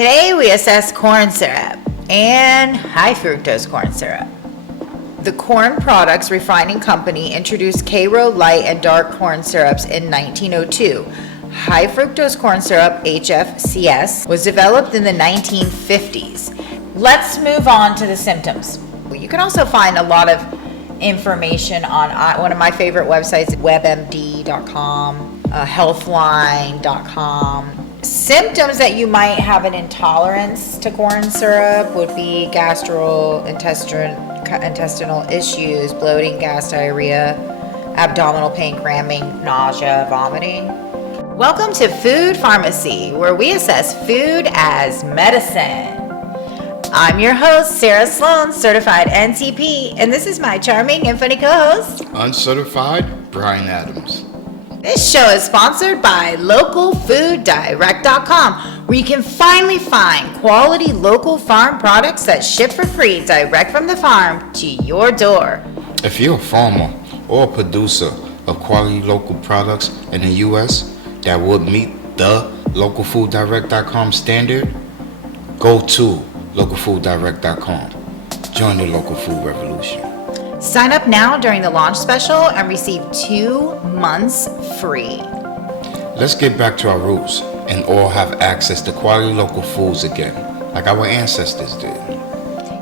Today we assess corn syrup and high fructose corn syrup. The Corn Products Refining Company introduced K-Row light and dark corn syrups in 1902. High fructose corn syrup, HFCS, was developed in the 1950s. Let's move on to the symptoms. You can also find a lot of information on one of my favorite websites, webmd.com, healthline.com. Symptoms that you might have an intolerance to corn syrup would be gastrointestinal issues, bloating, gas, diarrhea, abdominal pain, cramping, nausea, vomiting. Welcome to Food Pharmacy, where we assess food as medicine. I'm your host, Sarah Sloan, certified NTP, and this is my charming and funny co-host, Uncertified Brian Adams. This show is sponsored by localfooddirect.com, where you can finally find quality local farm products that ship for free direct from the farm to your door. If you're a farmer or a producer of quality local products in the U.S. that would meet the localfooddirect.com standard, go to localfooddirect.com. Join the local food revolution. Sign up now during the launch special and receive 2 months free. Let's get back to our roots and all have access to quality local foods again, like our ancestors did.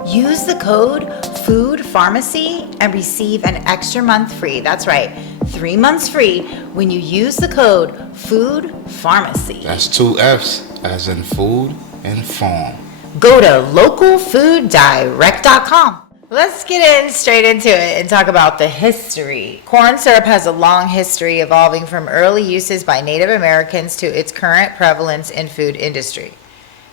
Use the code FOODPharmacy and receive an extra month free. That's right, 3 months free when you use the code FOODPharmacy. That's 2 F's, as in food and farm. Go to localfooddirect.com. Let's get straight into it and talk about the history. Corn syrup has a long history, evolving from early uses by Native Americans to its current prevalence in food industry.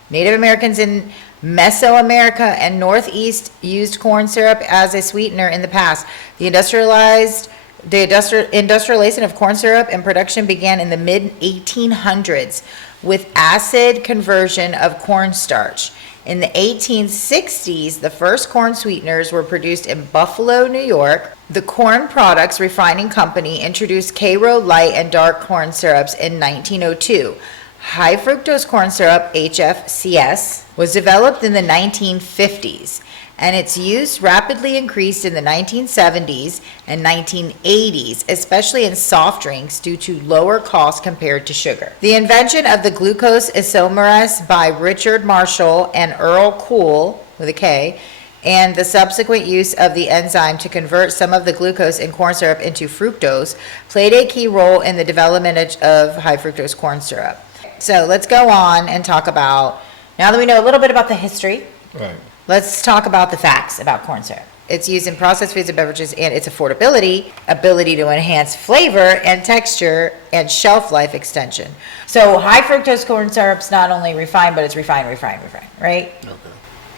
Native Americans in Mesoamerica and Northeast used corn syrup as a sweetener in the past. The industrialization of corn syrup and production began in the mid-1800s with acid conversion of cornstarch. In the 1860s, the first corn sweeteners were produced in Buffalo, New York. The Corn Products Refining Company introduced K-Row light and dark corn syrups in 1902. High fructose corn syrup, HFCS, was developed in the 1950s, and its use rapidly increased in the 1970s and 1980s, especially in soft drinks due to lower cost compared to sugar. The invention of the glucose isomerase by Richard Marshall and Earl Kuhl, with a K, and the subsequent use of the enzyme to convert some of the glucose in corn syrup into fructose played a key role in the development of high fructose corn syrup. So let's go on and talk about, now that we know a little bit about the history, Right. let's talk about the facts about corn syrup. It's used in processed foods and beverages, and its affordability, ability to enhance flavor and texture, and shelf life extension. So high fructose corn syrup's not only refined, but it's refined, right? Okay.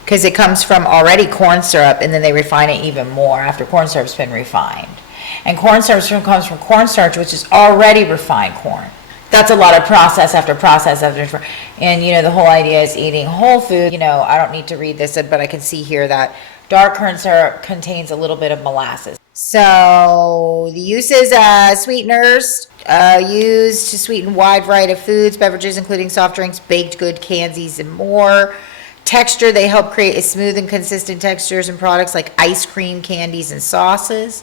Because it comes from already corn syrup, and then they refine it even more after corn syrup's been refined. And corn syrup comes from cornstarch, which is already refined corn. That's a lot of process after process after, and the whole idea is eating whole food. I don't need to read this, but I can see here that dark corn syrup contains a little bit of molasses. So the uses as sweeteners, used to sweeten wide variety of foods, beverages, including soft drinks, baked good, candies, and more. Texture, they help create a smooth and consistent textures in products like ice cream, candies, and sauces.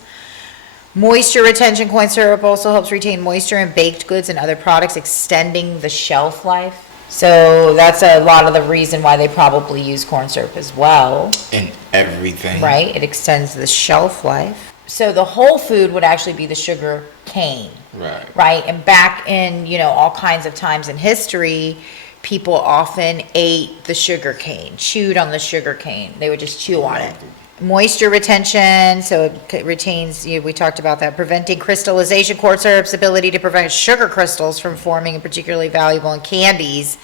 Moisture retention, corn syrup also helps retain moisture in baked goods and other products, extending the shelf life. So that's a lot of the reason why they probably use corn syrup as well. In everything. Right, it extends the shelf life. So the whole food would actually be the sugar cane. Right. Right, and back in, all kinds of times in history, people often ate the sugar cane, chewed on the sugar cane. They would just chew on it. Moisture retention, so it retains, we talked about that. Preventing crystallization, corn syrup's ability to prevent sugar crystals from forming, and particularly valuable in candies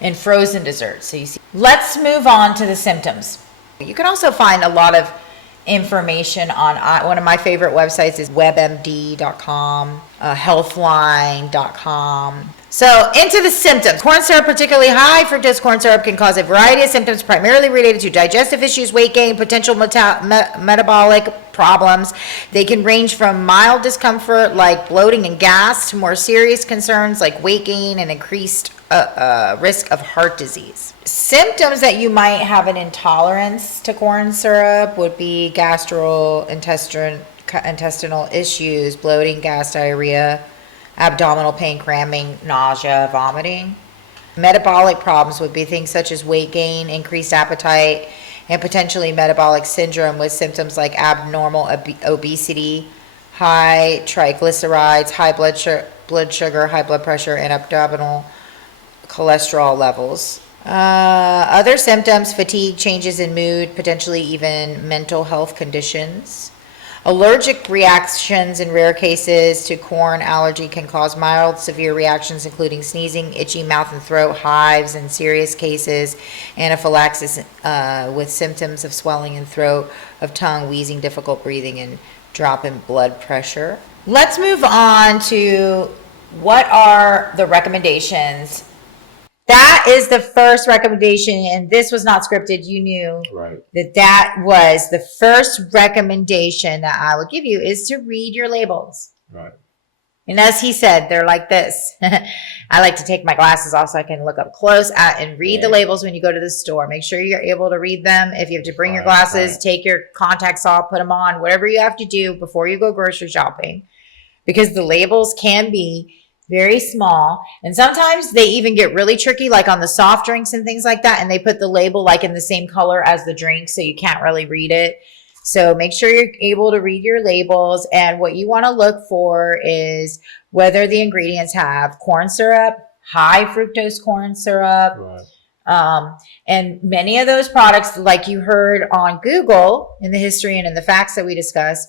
and frozen desserts. So you see. Let's move on to the symptoms. You can also find a lot of information on one of my favorite websites is webmd.com, healthline.com. So into the symptoms. Corn syrup, particularly high fructose corn syrup, can cause a variety of symptoms primarily related to digestive issues, weight gain, potential metabolic problems. They can range from mild discomfort like bloating and gas to more serious concerns like weight gain and increased risk of heart disease. Symptoms that you might have an intolerance to corn syrup would be gastrointestinal issues, bloating, gas, diarrhea, abdominal pain, cramping, nausea, vomiting. Metabolic problems would be things such as weight gain, increased appetite, and potentially metabolic syndrome with symptoms like abnormal obesity, high triglycerides, high blood sugar, high blood pressure, and abdominal cholesterol levels. Other symptoms, fatigue, changes in mood, potentially even mental health conditions. Allergic reactions in rare cases to corn allergy can cause mild, severe reactions, including sneezing, itchy mouth and throat, hives, in serious cases, anaphylaxis with symptoms of swelling in throat, of tongue, wheezing, difficult breathing, and drop in blood pressure. Let's move on to what are the recommendations. That is the first recommendation, and this was not scripted. You knew Right. that was the first recommendation that I would give you is to read your labels. Right. And as he said, they're like this. I like to take my glasses off so I can look up close at and read the labels when you go to the store. Make sure you're able to read them. If you have to bring your glasses, take your contacts off, put them on, whatever you have to do before you go grocery shopping, because the labels can be very small, and sometimes they even get really tricky, like on the soft drinks and things like that, and they put the label like in the same color as the drink, so you can't really read it. So make sure you're able to read your labels, and what you want to look for is whether the ingredients have corn syrup, high fructose corn syrup. Right. And many of those products, like you heard on Google in the history and in the facts that we discussed,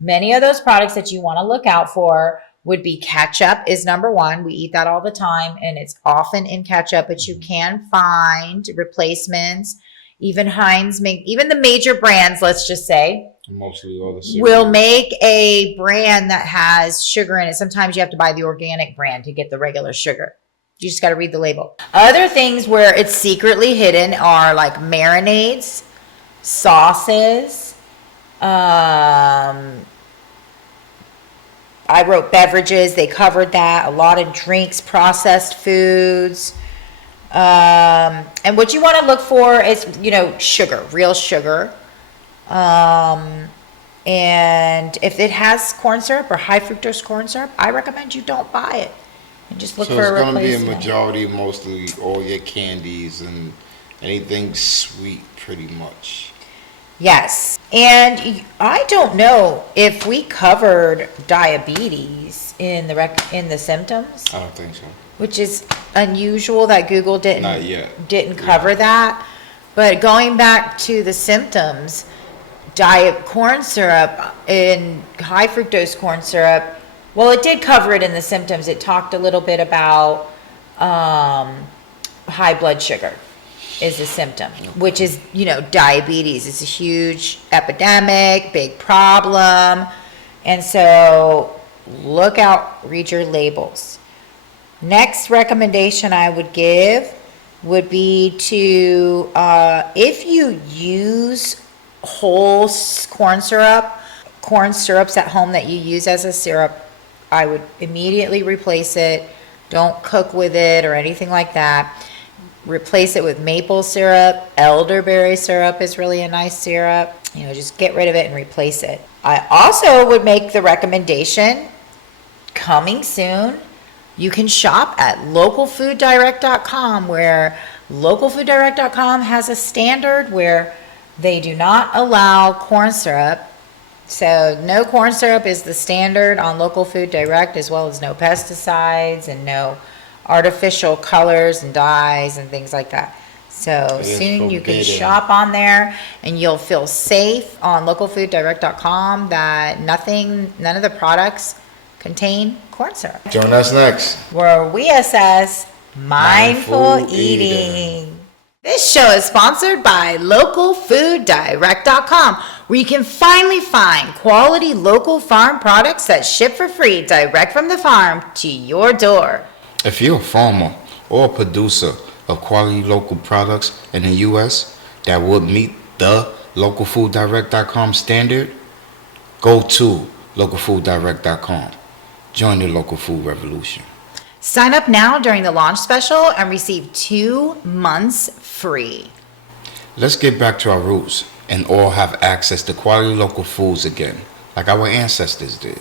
many of those products that you want to look out for would be ketchup is number one. We eat that all the time, and it's often in ketchup, but you can find replacements. Even Heinz even the major brands, let's just say, Mostly all the cereal. will make a brand that has sugar in it. Sometimes you have to buy the organic brand to get the regular sugar. You just got to read the label. Other things where it's secretly hidden are like marinades, sauces, I wrote beverages, they covered that, a lot of drinks, processed foods. And what you want to look for is, sugar, real sugar. And if it has corn syrup or high fructose corn syrup, I recommend you don't buy it. And just look for a replacement. So it's going to be a majority, mostly all your candies and anything sweet, pretty much. Yes. And I don't know if we covered diabetes in the symptoms. I don't think so. Which is unusual that Google Not yet. didn't cover that. But going back to the symptoms, diet corn syrup and high fructose corn syrup, well, it did cover it in the symptoms. It talked a little bit about high blood sugar is a symptom, which is, diabetes is a huge epidemic, big problem. And so look out, read your labels. Next recommendation I would give would be to, if you use whole corn syrups at home that you use as a syrup, I would immediately replace it. Don't cook with it or anything like that. Replace it with maple syrup. Elderberry syrup is really a nice syrup. Just get rid of it and replace it. I also would make the recommendation, coming soon, you can shop at localfooddirect.com, where localfooddirect.com has a standard where they do not allow corn syrup. So no corn syrup is the standard on Local Food Direct, as well as no pesticides and no artificial colors and dyes and things like that. So soon you can shop on there, and you'll feel safe on localfooddirect.com that none of the products contain corn syrup. Join us next, where we assess mindful eating. This show is sponsored by localfooddirect.com, where you can finally find quality local farm products that ship for free direct from the farm to your door. If you're a farmer or a producer of quality local products in the U.S. that would meet the localfooddirect.com standard, go to localfooddirect.com. Join the local food revolution. Sign up now during the launch special and receive 2 months free. Let's get back to our roots and all have access to quality local foods again, like our ancestors did.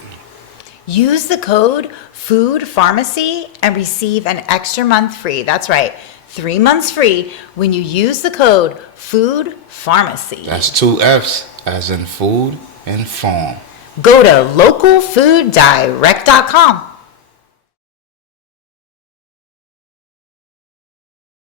Use the code FOODPharmacy and receive an extra month free. That's right, 3 months free when you use the code FOODPharmacy. That's 2 F's, as in food and farm. Go to localfooddirect.com.